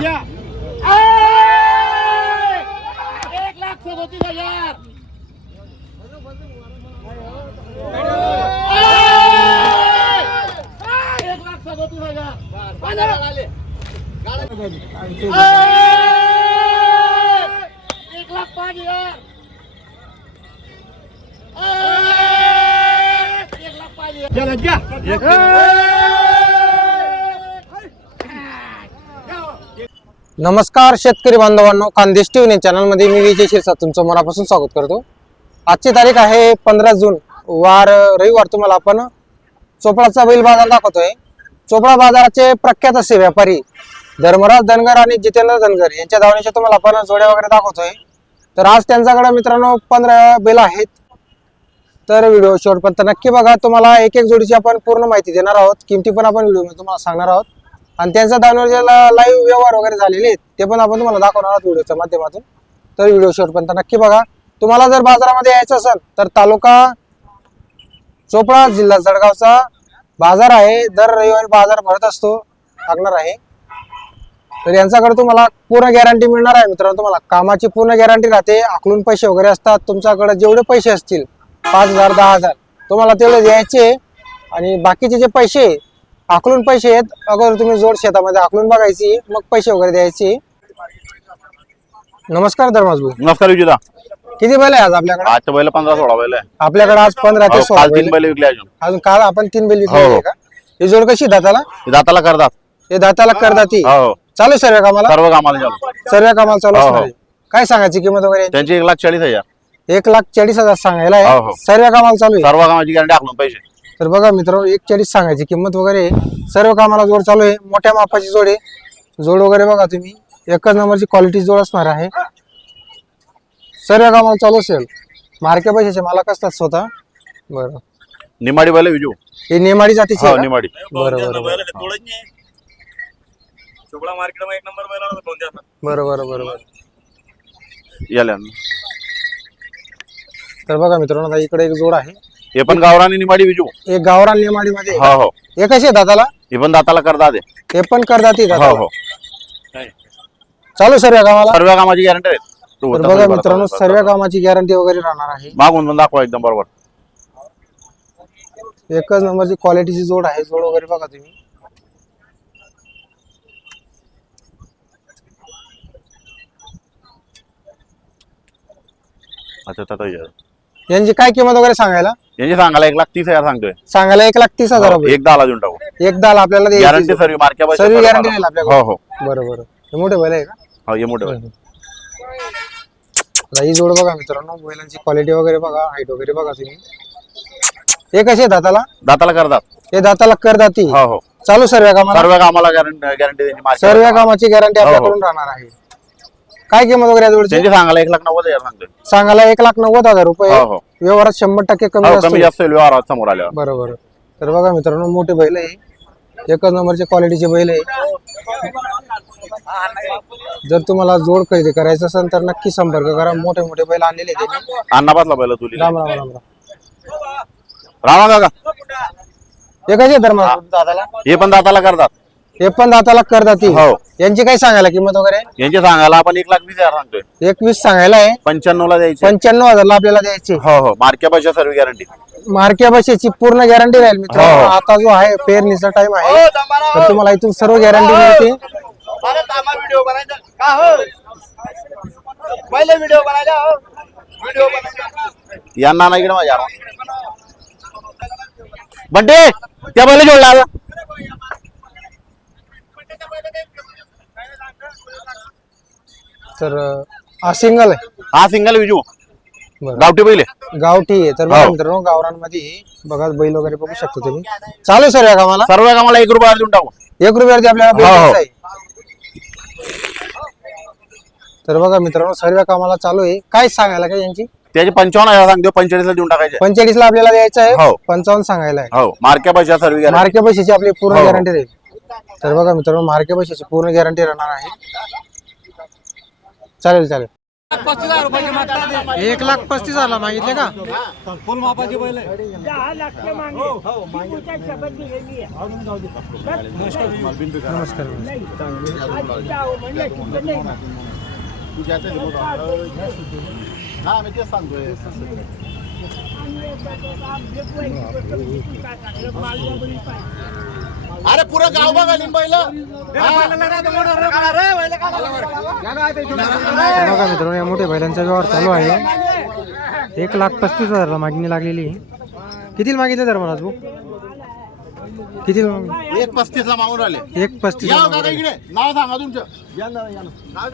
एक लाख सदोतीस हजार. एक लाख सदोतीस हजार. एक लाख पाच हजार. एक लाख पाच हजार. नमस्कार शेतकरी बांधवांनो खानदेश टीव्ही चॅनलमध्ये मी विजय शिरसा तुमचं मनापासून स्वागत करतो. आजची तारीख आहे पंधरा जून वार रविवार तुम्हाला आपण चोपडाचा बैल बाजार दाखवतोय. चोपडा बाजाराचे प्रख्यात असे व्यापारी धर्मराज धनगर आणि जितेंद्र धनगर यांच्या धावण्याच्या तुम्हाला आपण जोड्या वगैरे दाखवतोय. तर आज त्यांच्याकडे मित्रांनो पंधरा बैल आहेत. तर व्हिडिओ शेवटपर्यंत नक्की बघा. तुम्हाला एक एक जोडीची आपण पूर्ण माहिती देणार आहोत. किमती पण आपण व्हिडिओ तुम्हाला सांगणार आहोत. आणि त्यांचा दानवर ज्याला लाईव्ह व्यवहार वगैरे झालेले आहेत ते पण आपण तुम्हाला दाखवणार आहोत व्हिडिओच्या माध्यमातून. तर व्हिडिओ शेवटपर्यंत नक्की बघा. तुम्हाला जर बाजारामध्ये यायचं असेल तर तालुका चोपडा जिल्हा जळगावचा बाजार आहे. दर रविवारी बाजार भरत असतो लागणार आहे. तर यांच्याकडे तुम्हाला पूर्ण गॅरंटी मिळणार आहे मित्रांनो तुम्हाला. कामाची पूर्ण गॅरंटी राहते. आकलून पैसे वगैरे असतात. तुमच्याकडे जेवढे पैसे असतील पाच हजार दहा हजार तुम्हाला तेवढे द्यायचे. आणि बाकीचे जे पैसे आकलून पैसे आहेत. अगोदर तुम्ही जोड शेतामध्ये आकलून बघायची मग पैसे वगैरे द्यायचे. नमस्कार धर्माज भाऊ. नमस्कार विजेता. किती बैल आहे आज आपल्याकडे? आजच्या बैल पंधरा सोळा बैल आहे. आपल्याकडे आज पंधरा ते अहो, सोळा काल तीन बैल. विकले अजून. अजून काल आपण तीन बैल विकले हो, हो. होते का? ही जोड कशी दाताला? हे दाताला करतात. हे दाताला करदाती. हो हो. चालू आहे सर्व कामाला? सर्व कामाला चालू. सर्व कामाला चालू हो, हो. असणार आहे. काय सांगायची किंमत वगैरे? यांची? त्यांची एक लाख चाळीस हजार. एक लाख चाळीस हजार सांगायला हो, आहे. हो. सर्व कामाला चालू आहे. सर्व कामाची गॅरंटी आखलून पैसे. तर बघा मित्रांनो एक चाळीस सांगायची किंमत वगैरे आहे. सर्व कामाला जोड चालू आहे. मोठ्या मापाची जोड आहे. जोड वगैरे बघा तुम्ही. एकच नंबरची क्वालिटी जोड असणार आहे. सर्व कामाला चालू असेल. मार्के पैशाचे मालक असतात स्वतः. बरं. निमाडी बैल विजू. हे नेमाडी जातीचे हो आहे का? निमाडी. बरं बरं बरं. बरं बरं बरं बरं. याला. तर बघा मित्रांनो आता इकडे एक जोड आहे. हे पण गावरानी निमाडी विजू. एक गावरान नेमाडी मध्ये हो हो. हे कसे दादाला? हे पण दाताला करतात हे. हे पण करदाती हो दादा हो. चालू सर्व कामाला सर्व कामाची गॅरंटी आहे तू तर होता बघा मित्रांनो सर्व. कामाची गॅरंटी वगैरे राहणार आहे. मागून पण दाखवा एकदम बरोबर. एकच नंबरची क्वालिटीची जोड आहे जोड वगैरे बघा तुम्ही. अच्छा अच्छा. यांची काय किंमत वगैरे सांगायला? यांची सांगायला एक लाख तीस हजार सांगतोय. सांगायला एक लाख तीस हजार रुपये. एक दहाला देऊन टाकू. एकदा आपल्याला गॅरंटी सर्व मार्क्या सर्व गॅरंटी राहील आपल्याकडे. हो हो. हे मोठे बैल आहे का? हो हे मोठे बैल. आता ही जोड बघा मित्रांनो बैलांची क्वालिटी वगैरे बघा हाईट वगैरे बघा तुम्ही. हे कसे आहे दाताला? दाताला करतात हे दाताला कर दाती. हो हो. चालू सर्व कामाला? सर्व कामाला गॅरंटी गॅरंटी त्यांची मार्केट. सर्व कामाची गॅरंटी हो, हो. आपल्याकडून राहणार आहे. काय किंमत वगैरे या जोडची त्यांची सांगायला एक लाख नव्वद हजार सांगतोय. सांगायला एक लाख नव्वद हजार रुपये. हो हो. व्यवहारात शंभर टक्के कमी हो, जास्त होईल व्यवहारात समोर आल्यावर. बरोबर. तर बघा मित्रांनो मोठे बैल आहे. एकच नंबरच्या क्वालिटीचे बैल आहे. जर तुम्हाला जोड खरेदी करायचं असेल तर नक्की संपर्क करा. मोठे मोठे बैल आणलेले आहेत त्यांनी. अण्णा बसला पहिला तुली. राम राम राम राम. रामा काका हे कसे धर्म दादाला हे पण दाताला करतात. हे पण दाताला कर दाती. हो. यांची काय सांगायला किंमत वगैरे? यांचे सांगायला आपण एक लाख वीस हजार सांगतोय. एकवीस सांगायला आहे. पंच्याण्णव ला द्यायचे. पंच्याण्णव हजारला आपल्याला द्यायची. हो हो. मार्क्या पैशा सर्व गॅरंटी मार्के बसेची पूर्ण गॅरंटी राहील मित्रांनो. हो. आता जो आहे पेरणीचा टाइम आहे. तर तुम्हाला इथून सर्व गॅरंटी मिळते. व्हिडिओ बनायचा. का हो? पहिले व्हिडिओ बनायला हो. व्हिडिओ बनायचा. यांना नाही माझ्या. बंटे त्या बैल जोडला. तर हा सिंगल आहे. हा सिंगल विजू. बरं. गावठी बैल आहे. गावठी आहे. तर बघा हो. मित्रांनो गावरांमध्ये बघा बैल वगैरे बघू शकता तुम्ही. चालू आहे सर या कामाला सर्व कामाला एक रुपया देऊन टाकू. एक रुपयावरती आपल्याला हो, हो. आहे तर बघा मित्रांनो सर्व कामाला चालू आहे. काय सांगायला काय यांची? त्याचे पंचावन्न हजार सांगतो पंचेचाळीस ला देऊन टाकायचे. पंचेचाळीस ला आपल्याला द्यायचं आहे. हो. पंचावन्न सांगायला आहे. हो मार्क्या पैशा सर्व मार्के पैशाची आपली पूर्ण हो. गॅरंटी राहील. तर बघा मित्रांनो मार्के पैशाची पूर्ण गॅरंटी राहणार आहे चालेल चालेल एक लाख पस्तीस हजार मागितले का? दहा लाखच्या मागे टिपूच्या शपथ दिलेली आहे नमस्कार. नाही आधी जावं म्हणजे तिथं नाही हा मी तेच सांगतोय अरे पुरं गाव बघा बघा मित्रांनो या मोठ्या बैलांचा व्यवहार चालू आहे. एक लाख पस्तीस हजारला मागणी लागलेली आहे. कितीला मागितले तर मला तू कितीला मागितले एक पस्तीस ला मागून आले एक पस्तीस या हो इकडे. नाव सांगा तुमचं. नाव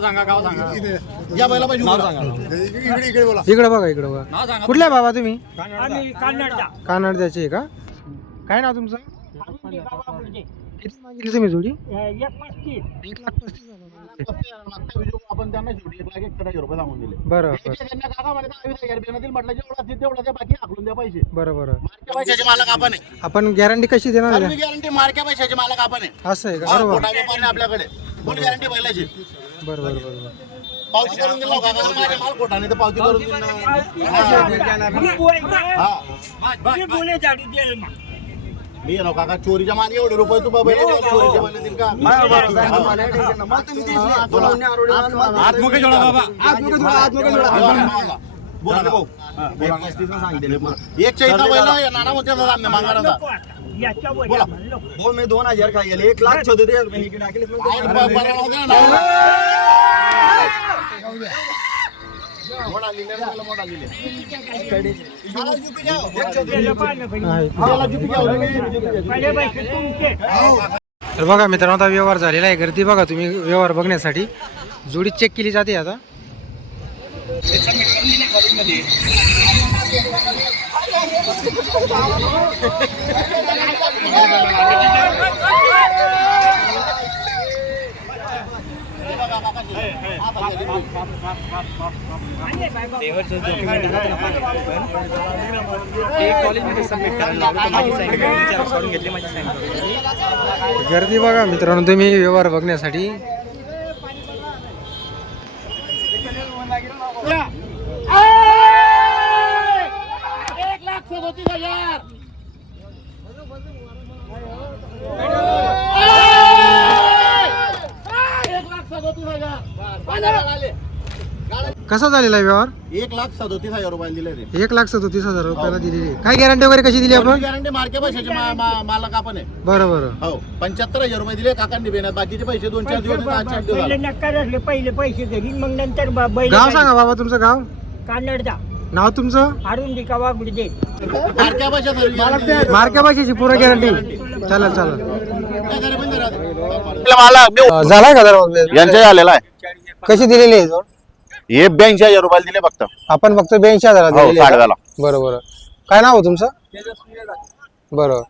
सांगा गाव सांगा. या बैला पाहिजे इकडे बघा इकडे बघा. कुठल्या बाबा तुम्ही? आम्ही कानडचा कानडद्याचे का? काय नाव तुमचं? किती मागितली तुम्ही जोडी? एक पस्तीस एक लाख पस्तीस हजार आपण त्यांना शेवटी एक लाख एकसष्ट रुपये सांगून दिले. बरं ते त्यांना काका म्हणे दहावीस हजार बिनातील म्हटलं जेवढा असेल तेवढा त्या बाकी आकलून द्या पैसे. बरं बरं. मार्क्या पैशाचे मालक आपण आहे. आपण गॅरंटी कशी देणार आहे? गॅरंटी मार्क्या पैशाचे मालक आपण आहे. असं आहे का? हा, बरोबर. व्यापार आपल्याकडे. फुल गॅरंटी बैलाची. बरं बरं बरं बरं. पावती करून दिला काका माझ्या माल खोटा नाही तर पावती करून. हा. बोले मग मी येणार काका चोरीच्या मान एवढे रुपये तू बाबा चोरीचे बैल देईल का? आतमुखे जोडा बाबा. बोला ना. भाऊ. एक चैता बैल आहे, नाना म्हणते ना आम्ही मागायला नको आता. याच्या वर बोला. म्हणलं. हो मी दोन हजार खायले एक लाख सदोतीस तर बघा मित्रांनो आता व्यवहार झालेला आहे. गर्दी बघा तुम्ही व्यवहार बघण्यासाठी. जोडी चेक केली जाते आता. गर्दी बघा मित्रांनो तुम्ही व्यवहार बघण्यासाठी. एक लाख सदोतीस हजार. एक लाख सदोतीस हजार कसा झालेला आहे व्यवहार? एक लाख सदोतीस हजार रुपये दिले रे. एक लाख सदोतीस हजार रुपयाला दिलेली आहे. काय गॅरंटी वगैरे कशी दिली आपण? गॅरंटी मार्के पैशाचे मा- मा- मालक आपण आहे. बरं बरं. हो. पंच्याहत्तर हजार रुपये दिले काकांनी बेण्यात. बाकीचे पैसे दोन चार पैसे दिवस आठ दिवस पहिले झाले. असले पहिले पैसे घरी मग नंतर ब- बैल गाव सांगा बाबा तुमचं गाव. कानडचा नाव तुमचं? मार्क्या पैशात सर्व guarantee. दिली. मार्क्या भाषेची पूर्ण गॅरंटी चालेल चालेल. बंद राहते. अं, झालाय का दरवाजा? यांच्या झालेला आहे. कशी दिलेली आहे जोड? हे ब्याऐंशी हजार रुपयाला दिले फक्त. आपण फक्त ब्याऐंशी हजार हो, दिलेली आहे का? साडेदहाला. बरं बरं. काय नाव आहे तुमचं? बरं.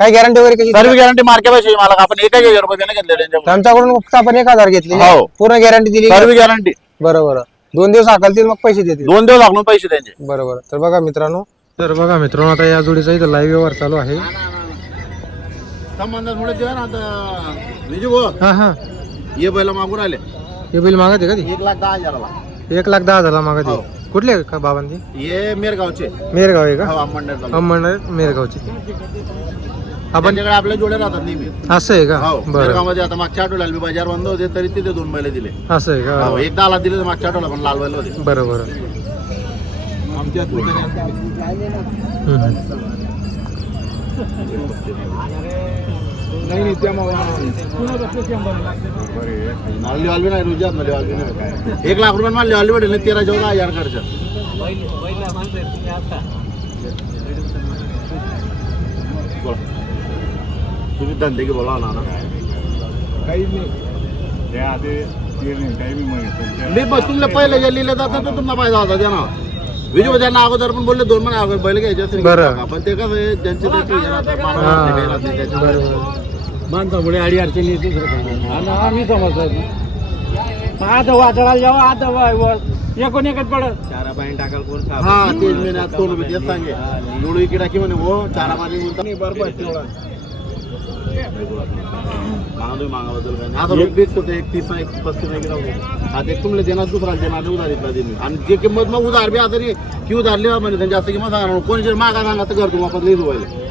काय गॅरंटी वगैरे कशी सर्व गॅरंटी मार्के पैशाचे मालक. आपण एक हजार रुपये घेतले त्यांच्याकडून. आमच्याकडून फक्त आपण एक हजार घेतले हो. पूर्ण गॅरंटी दिली सर्व गॅरंटी बरं बरं. दोन दिवस हाकलतील मग पैसे देतील. दोन दिवस लागून पैसे त्यांचे. बरं बरं. तर बघा मित्रांनो. तर बघा मित्रांनो आता या जोडीचा इथं लाईव्ह व्यवहार चालू आहे. संबंधामुळे ते ना आता. निजू हा हा. हे बैल मागून आले. हे बिल मागत आहे का एक लाख दहा हजाराला. एक लाख दहा हजारला मागत हो. आहे कुठले का बाबांची? हे मेरगावचे. मेरगाव आहे हो का अंबरनाथ अंबरनाथ मेरगावची. आपण त्यांच्याकडे आपले जोडे राहतात नेहमी. असं आहे का? हो बरं. मेरगावमध्ये आता मागच्या आठवड्याला मी बाजार बंद होते तरी तिथे दोन बैल दिले. असं आहे हो का एक दहाला दिले तर मागच्या आठवड्याला पण लाल बैल होते. बरं बरं. हम्म. मारली वालवी नाही. रुजात मारली वालवी नाही. एक लाख रुपये मारली वालवी भेटेल नाही, तेरा चौदा हजार खर्च. तुम्ही धंदे की बोला ना मी बघ तुमला पहिले जे लिहिलं जातं तर तुम्हाला फायदा होता त्या ना. विजय त्यांना अगोदर पण बोलले दोन महिने अगोदर बैल घ्यायचे. पण ते कसं आहे, ज्यांचे त्याचे माणसामुळे अडी अडचणी आणि आम्ही समजतो. आता वादळाला जेव्हा आता एकूण एकच पडत हा तेच मी सांगे की म्हणे हो चारा मागा मागाबद्दल काय नाही. आता होते एक तीस एक पस्तीस आता एक देणार दुसरा देणार उधार इथला देणे आणि जे किंमत मग उधार बी आता की उधारली म्हणजे त्यांची जास्त किंमत कोणी जर मागा सांगा तर घर तुम्हाला व्हायला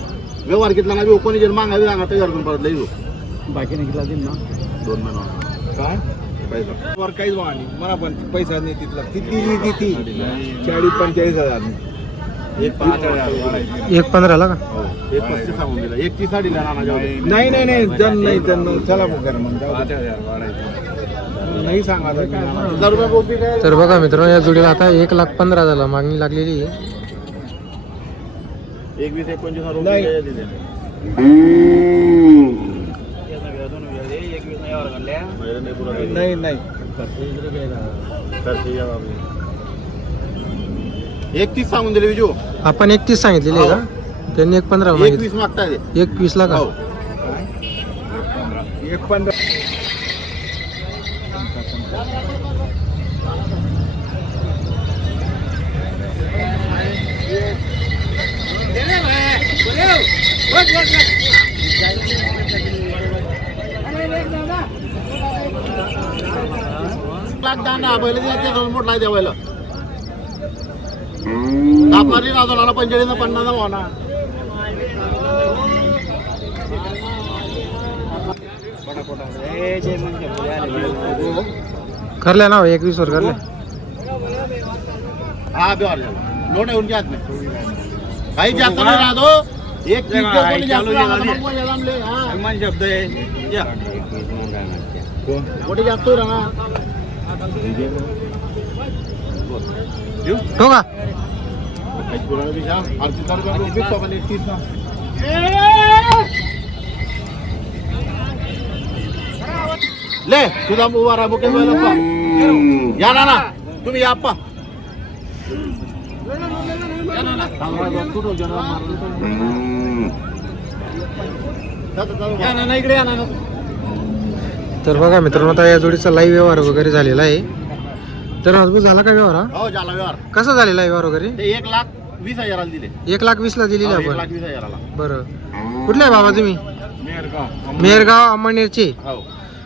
व्यवहार घेतला ना बी कोणी जर मागा बी सांगा घर तुम्ही परत लई बाकी निघला दिन ना. दोन महिना काय? पैसा. वर काहीच नाही. मला पण पैसा नाही तिथला. किती दिली किती चाळीस पंचेचाळीस हजार. एक पाच हजार एक पंधराला का? हो. एक पस्तीस सांगून दिला. एक तीस जाऊ दे. नाही नाही नाही. जण नाही जण चला मग करा मग जाऊ दे. नाही सांगा आता मी. नाना. हजार रुपये गोपी काय? तर बघा मित्रांनो या जोडीला आता एक लाख पंधरा झाला मागणी लागलेली आहे. एक वीस एक पंचवीस हजार नाही. रुपये दिले महिला नाही पुरा दिले. नाही नाही खर्च या बाबी. एक तीस सांगून दिले विजू आपण एकतीस सांगितलेली आहे का त्यांनी एक पंधरा एक मागितली वीस मागताय ते. एक वीस ला का हो एक पंधरा द्यावायला कापणारी ना दोनाला पंचेचाळीस पन्नास होणार करल्या ना हो, एक वीस वर करल्या हा हाथ में काही जास्त नाही राहतो एक तीस के कोणी जास्त राहणार, मग कोणी लांबले, हा. सन्मान शब्द आहे या. कोणी जास्त राहणार हो का काही पुराणं बी घ्या. अडतीस हजार रुपये रोख देतो आपण, एक तीस ना. ले तुझा उभा राहा बुके या ना ना तुम्ही या आप्पा चांगला दोन कुठं जनावर मारलं तर. जातो, जातो, बा. इकडे या ना तर बघा मित्रांनो आता या जोडीचा लाईव्ह व्यवहार वगैरे झालेला आहे. तर अद्भुत झाला का व्यवहार हा? हो झाला व्यवहार. कसा झालेला आहे व्यवहार वगैरे? ते एक लाख वीस हजाराला दिले. एक लाख वीस ला दिलेली हो, एक आपण? लाख वीस हजाराला. बरं. कुठले आहे बाबा तुम्ही? मेहरगाव. अंमळनेरचे. हो.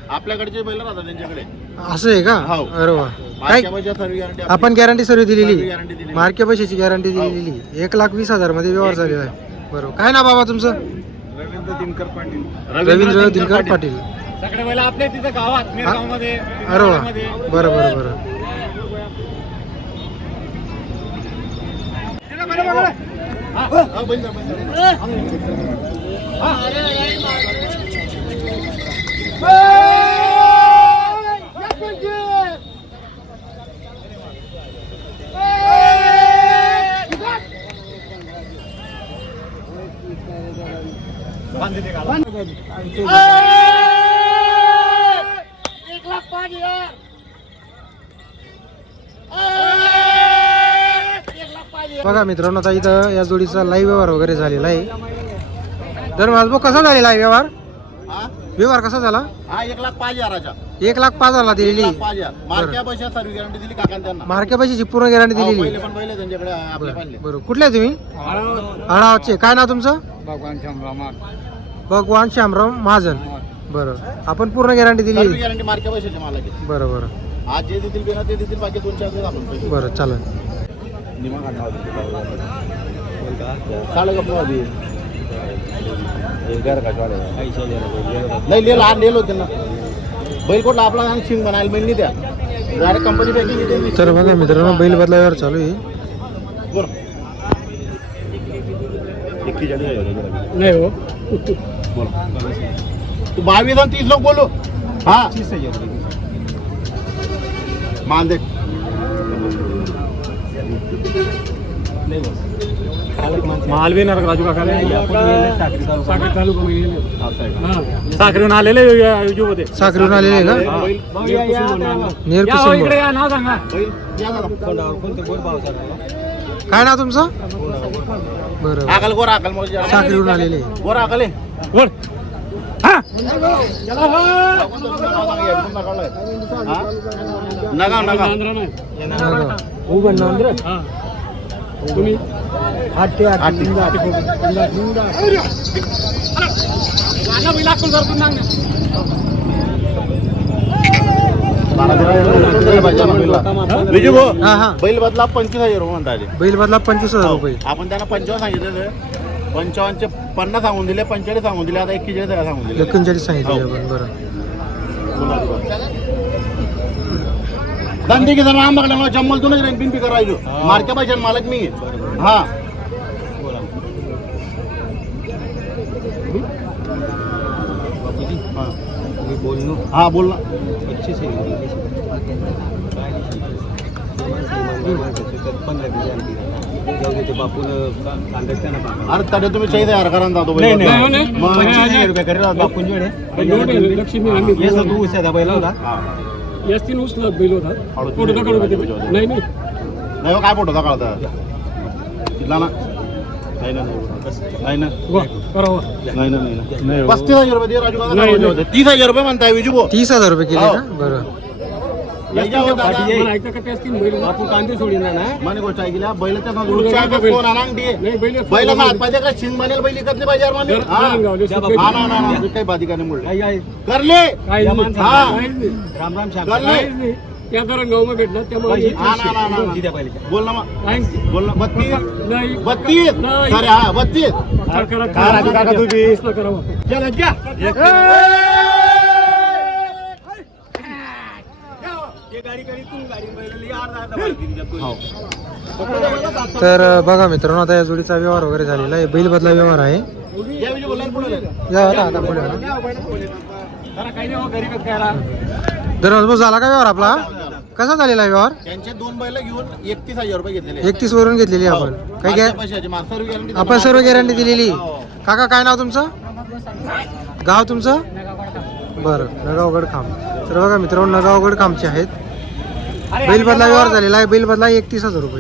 आपल्याकडचे बैल राहतात त्यांच्याकडे. असं आहे का? हो. अरे वा. काय? मागच्या सर्व. आपण गॅरंटी सर्व दिलेली. मार्के पैशाची गॅरंटी दिलेली. एक लाख वीस हजारमध्ये व्यवहार झालेला आहे. बरोबर काय ना बाबा तुमचं? रवींद्र दिनकर पाटील. रवींद्र दिनकर पाटील. सगळे बैल आपल्या तिथं गावात मिरगावमध्ये अरे वा बरं बरं बरं. हा, एक लाख पाच हजार बघा मित्रांनो आता इथं या जोडीचा लाईव्ह व्यवहार वगैरे झालेला आहे. तर भाऊ कसा झालेला आहे व्यवहार? व्यवहार कसा झाला? हा एक लाख पाच हजाराचा एक लाख पाच हजारला एक दिलेली. लाख पाच हजार. मार्क्या पैशा सर्व गॅरंटी दिली काकांनी त्यांना. मार्के पैशाची पूर्ण गॅरंटी हो, दिलेली. पहिले पण पहिले त्यांच्याकडे आपल्या पाहिले. बरोबर कुठले आहे तुम्ही? आडावचे काय नाव तुमचं? भगवान शंभरामार भगवान श्यामराव महाजन. बरं. आपण पूर्ण गॅरंटी दिली. गॅरंटी मार्क्या पैशाची मालाची. बरं बरं. आज जे देतील बिना ते देतील बाकी दोन चार दिवस आपण पैसे. बरं चालेल. निमा साडे नाही. लिहिलं आज लिहिलं होतं ना बैल कोटला आपला? आणि शिंग बनायला बैल नाही त्या डायरेक्ट कंपनी पॅकिंग तर बघा मित्रांनो बैल बदला व्यवहार चालू आहे. बोल. नाही हो. बोल. तू बावीस आणि तीस लोक बोलो. हा. मान दे. माल बी नरक राजू काका साखर तालुका साखरेहून आलेले युजूमध्ये. साखरेहून आलेले आहे का नेर या कुसुंब इकडे या नाव सांगा. काय नाव तुमचं? बरं. आकल गोरा जरा. साखरेहून आलेले आहे. गोरा हा. हा? नगा नगा बरं. तुम्ही? आठ बारा. विजू भाऊ हा हा. बैल बदला पंचवीस हजार रुपये म्हणता बैल बदला पंचवीस हजार रुपये. आपण त्यांना पंचावन्न सांगितले पंचावन्नचे पन्नास सांगून दिले पंचेचाळीस सांगून दिले आता एक्केचाळीस हजार सांगून दिले. एकोणचाळीस सांगितले हो. धंदे की जर आम बघला जम्मल तूनच रँकिंग पी करायचो मार्के पाहिजे मालक मी. हा. हा. हा बोल ना. अरे तडे तुम्ही चाळीस हजार करा ना जातो बैल नाही, बदला. नाही. मग नाही, आता हा. तीन उचलत बैल होता हळूच फोटो नाही, दाखवलं नाही, होते. नाही. नाही नाही नाही हो, काय फोटो दाखवता तिथला ना नाही ना नाही ना वा करावा नाही ना नाही ना पस्तीस हजार रुपये दे राजू दादा नाही, नाही. तीस हजार रुपये म्हणताय विजू भाऊ तीस हजार रुपये केले हो. का बरं कांदे सोडीन ना माने गोष्ट ऐकल्या बैलाच्या आणा. नाही बैल. बैलाचा हात पाहिजे का? शिंग बनेल बैल इकतली पाहिजे यार माने. गावले ना ना ना काही बाधी का नाही मुळे करले. हा. राम राम करले. त्या कारण गाव भेटला त्यामुळे ना ना ना, ना. बोल ना मग. काही बोल ना. बत्तीस. नाही. बत्तीस. अरे हा बत्तीस. काका करावं. चला घ्या तर अं, बघा मित्रांनो आता या जोडीचा व्यवहार वगैरे झालेला आहे. बैल बदला व्यवहार आहे. या आता पुढे हो. दररोज झाला का व्यवहार आपला? कसा झालेला आहे व्यवहार? त्यांचे दोन बैल घेऊन एकतीस हजार रुपये घेतलेले एकतीस वरून घेतलेली आहे आपण. काय काय? पैशाची मास्तर गॅरंटी आपण सर्व गॅरंटी दिलेली. काका काय नाव तुमचं? गाव तुमचं? बरं नगावगड खांब. तर बघा मित्रांनो नगावगड खांबचे आहेत. बैल बदला व्यवहार झालेला आहे. बैल बदला एकतीस हजार रुपये.